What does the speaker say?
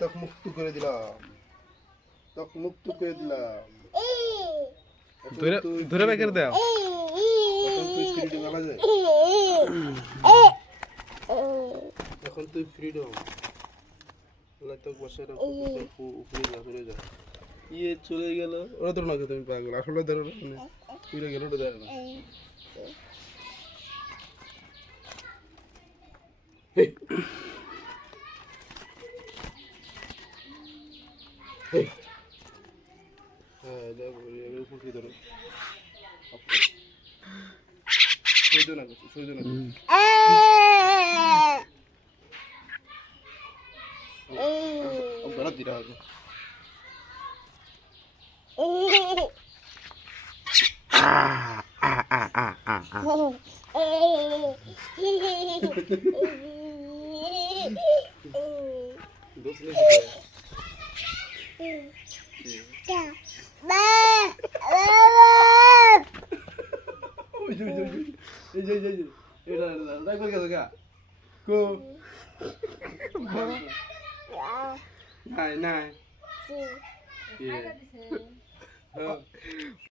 তক মুক্ত করে দিলাম, তক মুক্ত করে দিলাম। ধরে বেকের দাও। এখন তুই ফ্রিডম আলা যায়, এখন তুই ফ্রিডম আল্লাহ তক বসে রাখো, উপরে যা চলে যা। ইয়ে চলে গেল, ওরা ধরো না, তুমি পাগল, আসলে ধরো না, উড়ে গেল, ওটা ধরো না। হ্যাঁ উপর কি ধরো, সইতো না, সইতো না, ধরা দিরা হবে। দোষ নেই নাই নাই